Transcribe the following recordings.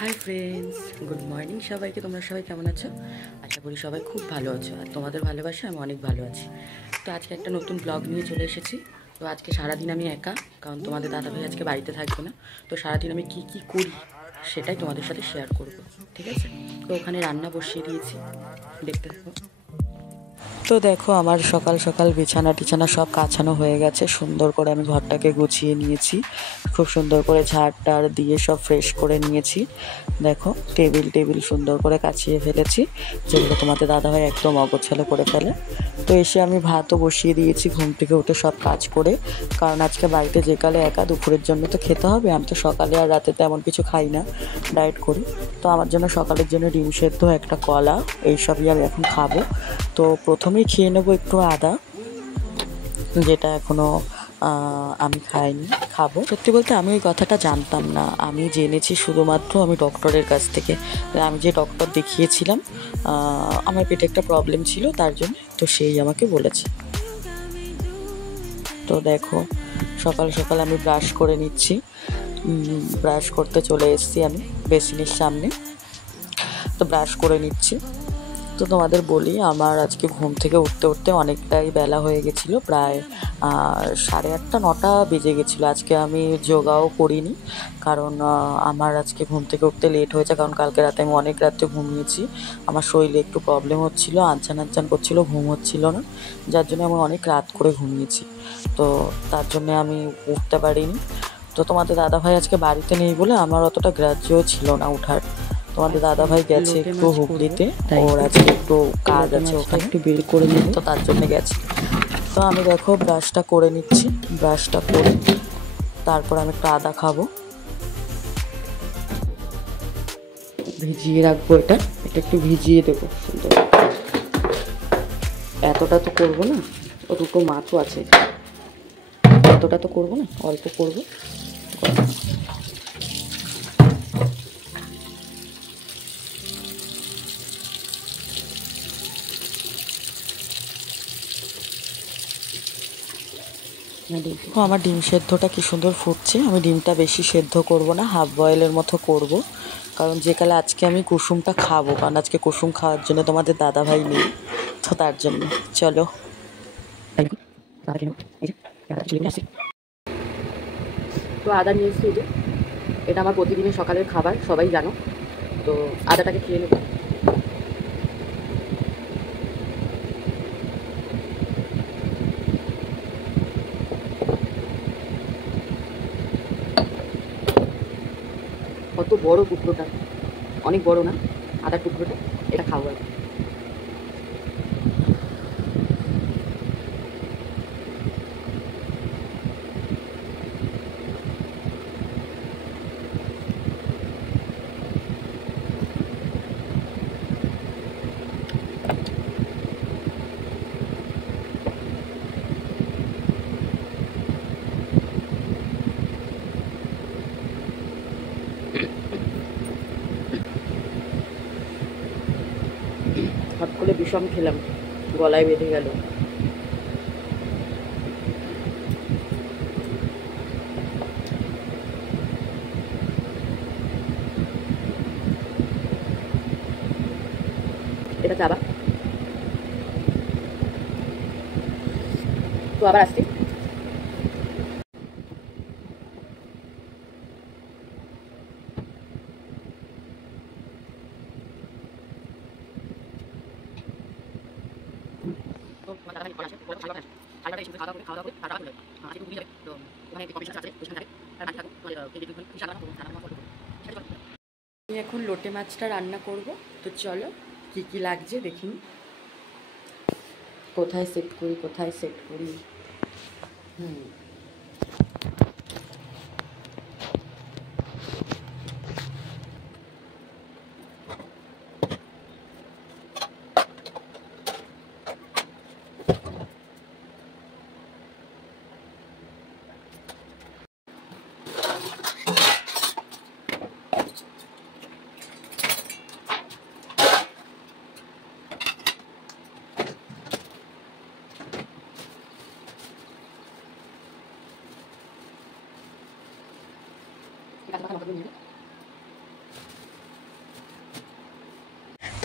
Hi friends, good morning সবাইকে। তোমরা সবাই কেমন আছো? আশা করি সবাই খুব ভালো আছো, আর তোমাদের ভালোবাসা আমি অনেক ভালো আছি। তো আজকে একটা নতুন ব্লগ নিয়ে চলে এসেছি। তো আজকে সারাদিন আমি একা, কারণ তোমাদের দাদাভাই আজকে বাড়িতে থাকবে না। তো সারাদিন আমি কি কি করি সেটাই তোমাদের সাথে শেয়ার করব, ঠিক আছে? তো ওখানে রান্না বসিয়ে দিয়েছি, দেখতে থাকো। তো দেখো, আমার সকাল সকাল বিছানা টিছানা সব কাছানো হয়ে গেছে। সুন্দর করে আমি ঘরটাকে গুছিয়ে নিয়েছি, খুব সুন্দর করে ঝাড় টাড় দিয়ে সব ফ্রেশ করে নিয়েছি। দেখো, টেবিল সুন্দর করে কাছিয়ে ফেলেছি, যেগুলো তোমাদের দাদাভাই একদম অগোছালো করে ফেলে। তো এসে আমি ভাতও বসিয়ে দিয়েছি ঘুম থেকে উঠে সব কাজ করে, কারণ আজকে বাড়িতে যে কালে একা, দুপুরের জন্য তো খেতে হবে। আমি তো সকালে আর রাতে তেমন কিছু খাই না, ডায়েট করি। তো আমার জন্য সকালের জন্য ডিম সেদ্ধ, একটা কলা, এইসবই আমি এখন খাবো। তো প্রথমেই খেয়ে নেবো একটু আদা, যেটা এখনও আমি খাইনি, খাবো। সত্যি বলতে আমি ওই কথাটা জানতাম না, আমি জেনেছি শুধুমাত্র আমি ডক্টরের কাছ থেকে। আমি যে ডক্টর দেখিয়েছিলাম, আমার পেটে একটা প্রবলেম ছিল, তার জন্য তো সেই আমাকে বলেছে। তো দেখো, সকাল সকাল আমি ব্রাশ করে নিচ্ছি। ব্রাশ করতে চলে এসেছি আমি বেসিনের সামনে, তো ব্রাশ করে নিচ্ছি। তো তোমাদের বলি, আমার আজকে ঘুম থেকে উঠতে উঠতে অনেকটাই বেলা হয়ে গেছিলো, প্রায় 8:30-9টা বেজে গেছিলো। আজকে আমি যোগাও করিনি, কারণ আমার আজকে ঘুম থেকে উঠতে লেট হয়েছে, কারণ কালকে রাতে আমি অনেক রাত্রে ঘুমিয়েছি। আমার শরীরে একটু প্রবলেম হচ্ছিলো, আনচান করছিলো, ঘুম হচ্ছিলো না, যার জন্য আমি অনেক রাত করে ঘুমিয়েছি। তো তার জন্যে আমি উঠতে পারিনি। তো তোমাদের দাদাভাই আজকে বাড়িতে নেই বলে আমার অতটা গ্রাহ্যও ছিল না উঠার। তোমাদের দাদাভাই গেছে একটু হুগলিতে, ওর আজকে একটু কাজ আছে ওখানে, একটু বের করে নিই, তো তার জন্য গেছে। তো আমি দেখো ব্রাশটা করে নিচ্ছি, ব্রাশটা করে তারপর আমি একটু আদা খাবো, ভিজিয়ে রাখবো। এটা এটা একটু ভিজিয়ে দেবো সুন্দর। এতটা তো করবো না, ও দুটো মাছও আছে, এতটা তো করবো না, অল্প করবো। আমার ডিম সেদ্ধটা কি সুন্দর ফুটছে। আমি ডিমটা বেশি সেদ্ধ করব না, হাফ বয়েলের মতো করব, কারণ যে কালে আজকে আমি কুসুমটা খাবো, কারণ আজকে কুসুম খাওয়ার জন্য তোমাদের দাদাভাই নেই, তো তার জন্য। চলো, তো আদা নিয়ে এসছি, এটা আমার প্রতিদিনের সকালের খাবার, সবাই জানো। তো আদাটাকে খেয়ে নেব। কত বড় টুকরোটা, অনেক বড় না আদার টুকরোটা, এটা খাবো আর কি। হট করে বিষম খেলাম, গলায় বেঁধে গেল। এটা চাবা, তো আবার আসছি। তো আমি এখন লোটে মাছটা রান্না করব। তো চলো, কি কি লাগছে দেখি, কোথায় সেট করি, কোথায় সেট করি।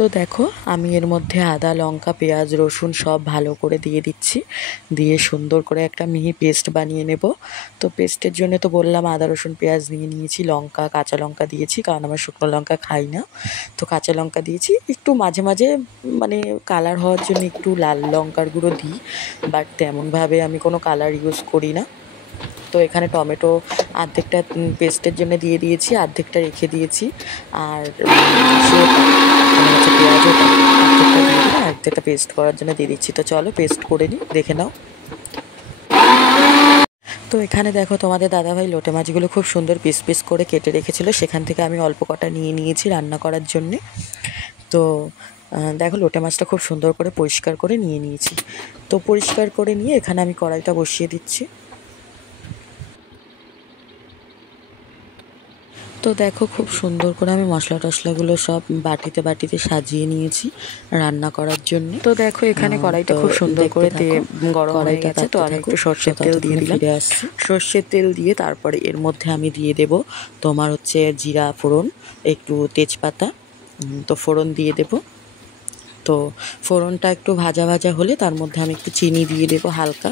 তো দেখো আমি এর মধ্যে আদা লঙ্কা পেঁয়াজ রসুন সব ভালো করে দিয়ে দিচ্ছি, দিয়ে সুন্দর করে একটা মিহি পেস্ট বানিয়ে নেব। তো পেস্টের জন্য তো বললাম আদা রসুন পেঁয়াজ নিয়ে নিয়েছি, লঙ্কা কাঁচা লঙ্কা দিয়েছি কারণ আমার শুকনো লঙ্কা খাই না, তো কাঁচা লঙ্কা দিয়েছি। একটু মাঝে মাঝে মানে কালার হওয়ার জন্য একটু লাল লঙ্কার গুঁড়ো দিই, বাট তেমনভাবে আমি কোনো কালার ইউজ করি না। তো এখানে টমেটো অর্ধেকটা পেস্টের জন্য দিয়ে দিয়েছি, অর্ধেকটা রেখে দিয়েছি, আর পেঁয়াজও অর্ধেকটা দিয়ে দিলাম, অর্ধেকটা পেস্ট করার জন্য দিয়ে দিচ্ছি। তো চলো পেস্ট করে নিই, দেখে নাও। তো এখানে দেখো তোমাদের দাদাভাই লোটে মাছগুলো খুব সুন্দর পিস পিস করে কেটে রেখেছিল, সেখান থেকে আমি অল্প কটা নিয়ে নিয়েছি রান্না করার জন্যে। তো দেখো লোটে মাছটা খুব সুন্দর করে পরিষ্কার করে নিয়ে নিয়েছি। তো পরিষ্কার করে নিয়ে এখানে আমি কড়াইটা বসিয়ে দিচ্ছি। তো দেখো খুব সুন্দর করে আমি মশলা টশলাগুলো সব বাটিতে বাটিতে সাজিয়ে নিয়েছি রান্না করার জন্য। তো দেখো এখানে কড়াইটা খুব সুন্দর করে গরম হয়ে গেছে, তো আমি একটু সর্ষের তেল দিয়ে দিলাম। সর্ষের তেল দিয়ে তারপরে এর মধ্যে আমি দিয়ে দেব তোমার হচ্ছে জিরা ফোড়ন, একটু তেজপাতা, তো ফোড়ন দিয়ে দেব। তো ফোড়নটা একটু ভাজা ভাজা হলে তার মধ্যে আমি একটু চিনি দিয়ে দেবো, হালকা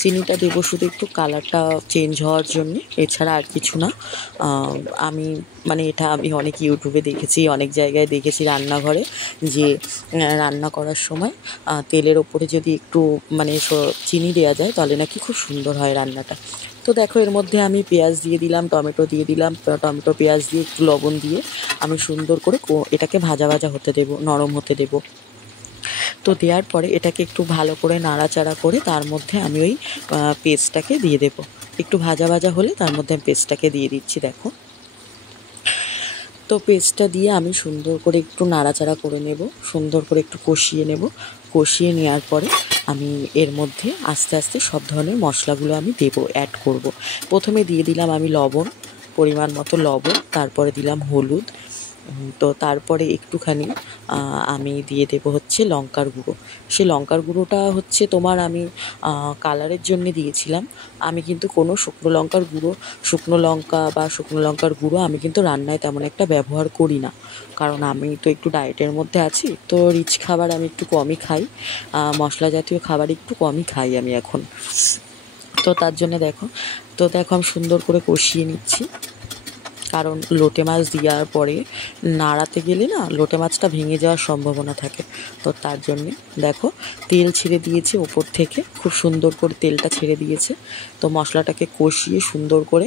চিনিটা দেবো শুধু একটু কালারটা চেঞ্জ হওয়ার জন্য, এছাড়া আর কিছু না। আমি মানে এটা আমি অনেক ইউটিউবে দেখেছি, অনেক জায়গায় দেখেছি রান্নাঘরে, যে রান্না করার সময় তেলের ওপরে যদি একটু মানে চিনি দেওয়া যায় তাহলে নাকি খুব সুন্দর হয় রান্নাটা। তো দেখো এর মধ্যে আমি পেঁয়াজ দিয়ে দিলাম, টমেটো দিয়ে দিলাম, টমেটো পেঁয়াজ দিয়ে একটু লবণ দিয়ে আমি সুন্দর করে এটাকে ভাজা ভাজা হতে দেবো, নরম হতে দেবো। তো দেওয়ার পরে এটাকে একটু ভালো করে নাড়াচাড়া করে তার মধ্যে আমি ওই পেস্টটাকে দিয়ে দেব। একটু ভাজা ভাজা হলে তার মধ্যে আমি পেস্টটাকে দিয়ে দিচ্ছি। দেখো তো পেস্টটা দিয়ে আমি সুন্দর করে একটু নাড়াচাড়া করে নেব, সুন্দর করে একটু কষিয়ে নেব। কষিয়ে নেওয়ার পরে আমি এর মধ্যে আস্তে আস্তে সব ধরনের মশলাগুলো আমি অ্যাড করব। প্রথমে দিয়ে দিলাম আমি লবণ, পরিমাণ মতো লবণ, তারপরে দিলাম হলুদ, তো তারপরে একটুখানি আমি দিয়ে দেবো হচ্ছে লঙ্কার গুঁড়ো। সেই লঙ্কার গুঁড়োটা হচ্ছে তোমার আমি কালারের জন্য দিয়েছিলাম। আমি কিন্তু কোনো শুকনো লঙ্কা বা শুকনো লঙ্কার গুঁড়ো আমি কিন্তু রান্নায় তেমন একটা ব্যবহার করি না, কারণ আমি তো একটু ডায়েটের মধ্যে আছি, তো রিচ খাবার আমি একটু কমই খাই, মশলা জাতীয় খাবার একটু কমই খাই আমি এখন। তো তার জন্য দেখো আমি সুন্দর করে কষিয়ে নিচ্ছি, কারণ লোটে মাছ দেওয়ার পরে নাড়াতে গেলে না লোটে মাছটা ভেঙে যাওয়ার সম্ভাবনা থাকে। তো তার জন্যে দেখো তেল ছেড়ে দিয়েছে ওপর থেকে, খুব সুন্দর করে তেলটা ছেড়ে দিয়েছে। তো মশলাটাকে কষিয়ে সুন্দর করে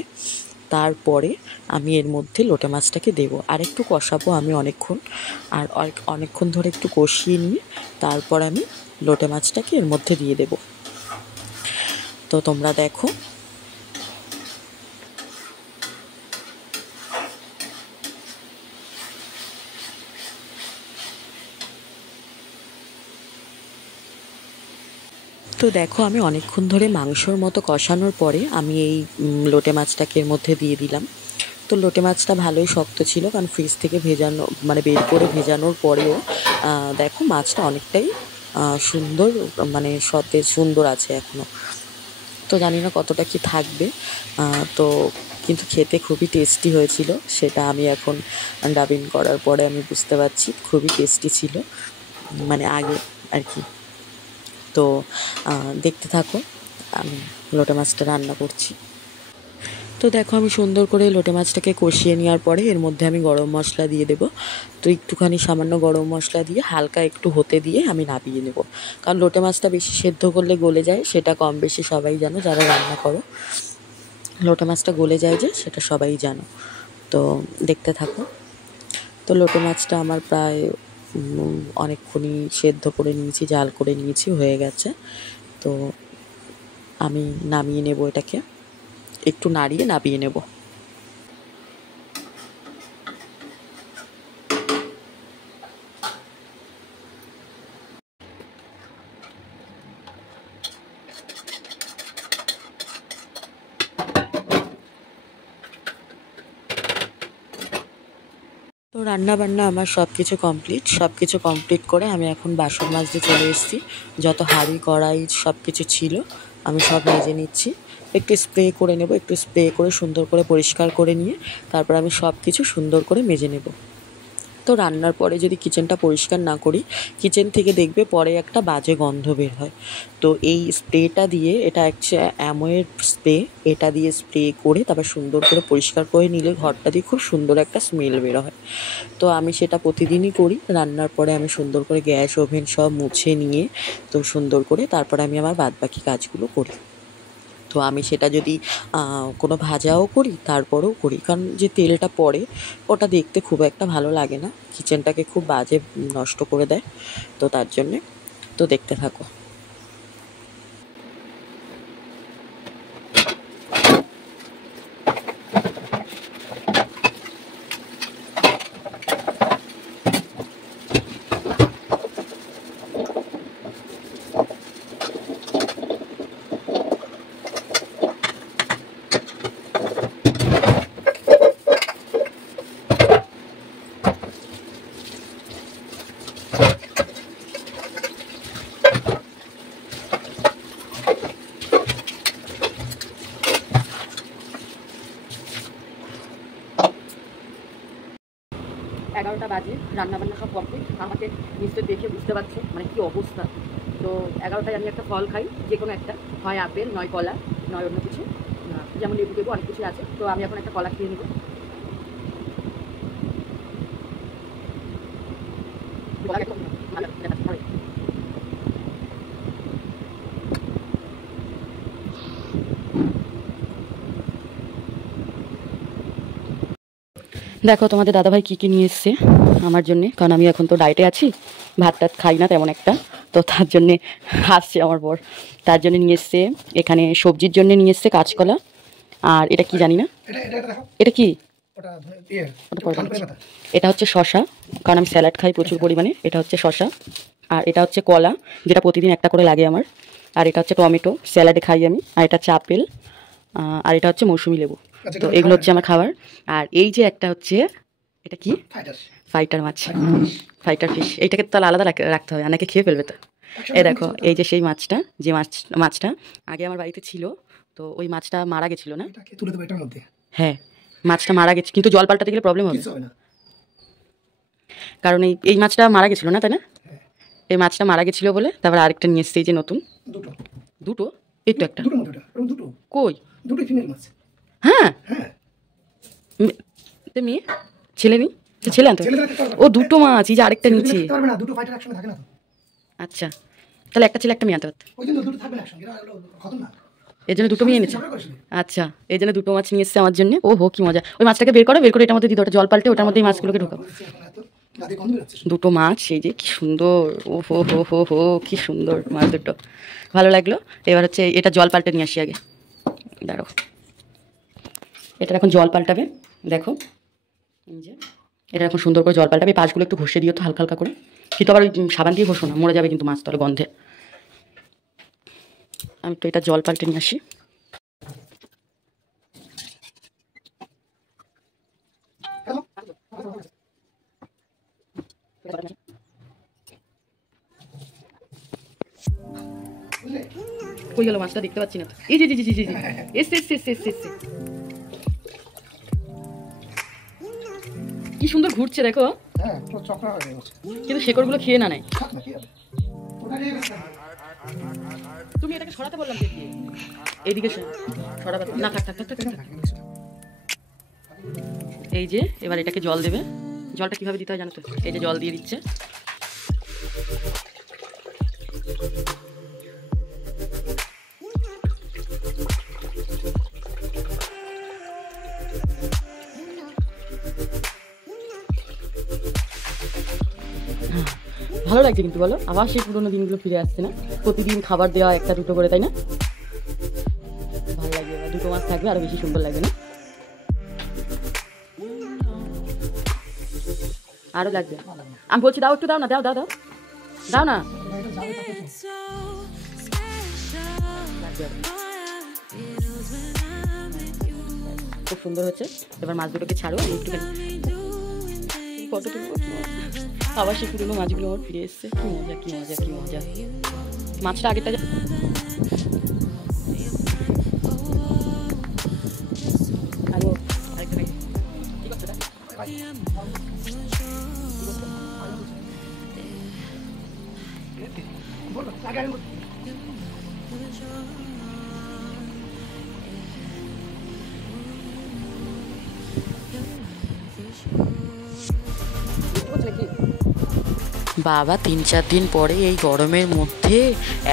তারপরে আমি এর মধ্যে লোটে মাছটাকে দেবো, আর একটু কষাবো আমি অনেকক্ষণ, আর অনেকক্ষণ ধরে একটু কষিয়ে নিয়ে তারপর আমি লোটে মাছটাকে এর মধ্যে দিয়ে দেবো। তো তোমরা দেখো আমি অনেকক্ষণ ধরে মাংসর মতো কষানোর পরে আমি এই লোটে মাছটাকে এর মধ্যে দিয়ে দিলাম। তো লোটে মাছটা ভালোই শক্ত ছিল, কারণ ফ্রিজ থেকে ভেজানো মানে বের করে ভেজানোর পরেও দেখো মাছটা অনেকটাই সুন্দর, মানে সতেজ সুন্দর আছে এখনও। তো জানি না কতটা কি থাকবে, তো কিন্তু খেতে খুবই টেস্টি হয়েছিল, সেটা আমি এখন ডাবিং করার পরে আমি বুঝতে পারছি খুবই টেস্টি ছিল, মানে আগে আর কি। তো দেখতে থাকো আমি লোটে মাছটা রান্না করছি। তো দেখো আমি সুন্দর করে লোটে মাছটাকে কষিয়ে নেওয়ার পরে এর মধ্যে আমি গরম মশলা দিয়ে দেবো। তো একটুখানি সামান্য গরম মশলা দিয়ে হালকা একটু হতে দিয়ে আমি নামিয়ে নেব, কারণ লোটে মাছটা বেশি সেদ্ধ করলে গলে যায়, সেটা কম বেশি সবাই জানো যারা রান্না করো, লোটে মাছটা গলে যায় যে সেটা সবাই জানো। তো দেখতে থাকো। তো লোটে মাছটা আমার প্রায় অনেকক্ষণই সেদ্ধ করে নিয়েছি, জাল করে নিয়েছি, হয়ে গেছে। তো আমি নামিয়ে নেব, এটাকে একটু নাড়িয়ে নামিয়ে নেব। তো রান্নাবান্না আমার সব কিছু কমপ্লিট করে আমি এখন বাসন মাজতে চলে এসেছি। যত হাঁড়ি কড়াই সব কিছু ছিল আমি সব মেজে নিচ্ছি, একটু স্প্রে করে নেব, একটু স্প্রে করে সুন্দর করে পরিষ্কার করে নিয়ে তারপর আমি সব কিছু সুন্দর করে মেজে নেব। তো রান্নার পরে যদি কিচেনটা পরিষ্কার না করি, কিচেন থেকে দেখবে পরে একটা বাজে গন্ধ বের হয়। তো এই স্প্রেটা দিয়ে, এটা হচ্ছে অ্যামোয়ের স্প্রে, এটা দিয়ে স্প্রে করে তারপর সুন্দর করে পরিষ্কার করে নিলে ঘরটা দিয়ে খুব সুন্দর একটা স্মেল বের হয়। তো আমি সেটা প্রতিদিনই করি। রান্নার পরে আমি সুন্দর করে গ্যাস ওভেন সব মুছে নিয়ে তো সুন্দর করে তারপরে আমি আমার বাদবাকি কাজগুলো করি। তো আমি সেটা যদি কোনো ভাজাও করি তারপরেও করি, কারণ যে তেলটা পড়ে ওটা দেখতে খুব একটা ভালো লাগে না, কিচেনটাকে খুব বাজে নষ্ট করে দেয়। তো তার জন্যে তো দেখতে থাকো। এগারোটা বাজে, রান্নাবান্না সব কমপ্লিট। আমাকে নিশ্চয় দেখে বুঝতে পারছো মানে কী অবস্থা। তো 11টায় আমি একটা ফল খাই, যে কোনো একটা, হয় আপেল, নয় কলা, নয় অন্য কিছু, যেমন লেবু টেবু অনেক কিছু আছে। তো আমি এখন একটা কলা খেয়ে নেবো। দেখো তোমাদের দাদাভাই কী কী নিয়ে এসছে আমার জন্যে, কারণ আমি এখন তো ডায়েটে আছি, ভাত টাত খাই না তেমন একটা। তো তার জন্যে আসছে আমার বর, তার জন্য নিয়ে এসছে এখানে সবজির জন্য নিয়ে এসছে কাঁচকলা। আর এটা কি জানি না, এটা কি, এটা হচ্ছে শশা, কারণ আমি স্যালাড খাই প্রচুর পরিমাণে। এটা হচ্ছে শশা। আর এটা হচ্ছে কলা, যেটা প্রতিদিন একটা করে লাগে আমার। আর এটা হচ্ছে টমেটো, স্যালাডে খাই আমি। আর এটা হচ্ছে আপেল। আর এটা হচ্ছে মৌসুমি লেবু। তো এগুলো হচ্ছে আমার খাবার। আর এই যে একটা হচ্ছে, এটা কি, ফাইটার মাছ, ফাইটার ফিশ। এইটাকে তাহলে আলাদা রাখতে হবে, অনেকে খেয়ে ফেলবে। তো এই দেখো, এই যে সেই মাছটা, যে মাছটা আগে আমার বাড়িতে ছিল। তো ওই মাছটা মারা গেছিল না, হ্যাঁ মাছটা মারা গেছে, কিন্তু জল পাল্টাতে গেলে প্রবলেম হবে, কারণ এই মাছটা মারা গেছিল না, তাই না? এই মাছটা মারা গেছিল বলে তারপর আরেকটা নিয়ে এসছে, এই যে নতুন। দুটো, এই তো একটা, কই, হ্যাঁ মেয়ে, ছেলে নেই, ছেলে আনতে। ও দুটো মাছ, এই যে আরেকটা নিচে। আচ্ছা, তাহলে একটা ছেলে একটা মেয়ে আনতে পারত, এই জন্য দুটো মেয়ে এনেছে। আচ্ছা, এই জন্য দুটো মাছ নিয়ে এসছে আমার জন্য। ও হো, কি মজা। ওই মাছটাকে বের করো, বের করে এটার মধ্যে দিতে, ওটা জল পাল্টে ওটার মধ্যে এই মাছগুলোকে ঢোকাবো। দুটো মাছ, এই যে কি সুন্দর, ও হো হো হো হো, কি সুন্দর মাছ দুটো, ভালো লাগলো। এবার হচ্ছে এটা জল পাল্টে নিয়ে আসি আগে, দাঁড়াও। এটা এখন জল পাল্টাবে, দেখো এই যে এটা এখন সুন্দর করে জল পাল্টাবে। এই পাশগুলো একটু ঘষে দিও তো হালকা হালকা করে, কিন্তু আবার ওই সাবান দিয়ে ঘষো না, মরে যাবে কিন্তু মাছ তলে গন্ধে। আমি তো এটা জল পাল্টে নিয়ে আসি। কই গেল মাছটা, দেখতে পাচ্ছি না তো। এই যে জি জি জি জি জি, এসছে এসছে এসছে এসছে এসছে, কি সুন্দর ঘুরছে দেখো। কিন্তু শেকড়গুলো খেয়ে না নেয়। তুমি এটাকে সরাতে বললাম, এইদিকে সরাতে না, থাক থাক থাক থাক থাক। এই যে এবার এটাকে জল দেবে। জলটা কিভাবে দিতে হয় জানো তো, এই যে জল দিয়ে দিচ্ছে। ভালো লাগছে কিন্তু, বলো, আবার সেই পুরোনো দিনগুলো ফিরে আসছে না? প্রতিদিন খাবার দেওয়া একটা দুটো করে, তাই না? ভালো লাগবে, দুটো মাছ থাকবে আরো বেশি সুন্দর লাগবে না? আরো লাগবে, আমি বলছি দাও, একটু দাও না, দাও দাও দাও দাও না। খুব সুন্দর হচ্ছে। এবার মাছ দুটোকে ছাড়ো, একটুখানি ফটো তুলবো। আবার সেই পুরোনো মাছগুলো আমার ফিরে এসছে, কি মজা কি মজা কি মজা। মাছটা আগেরটা আরো আরেকটা, ঠিক আছে। বাবা 3-4 দিন পরে এই গরমের মধ্যে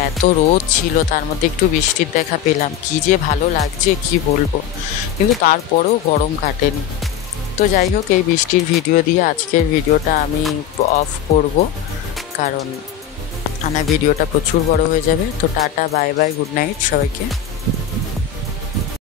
এত রোদ ছিল, তার মধ্যে একটু বৃষ্টির দেখা পেলাম, কি যে ভালো লাগছে কি বলবো। কিন্তু তারপরেও গরম কাটেনি। তো যাই হোক, এই বৃষ্টির ভিডিও দিয়ে আজকের ভিডিওটা আমি অফ করব, কারণ ভিডিওটা প্রচুর বড় হয়ে যাবে। তো tata, bye bye, good night সবাইকে।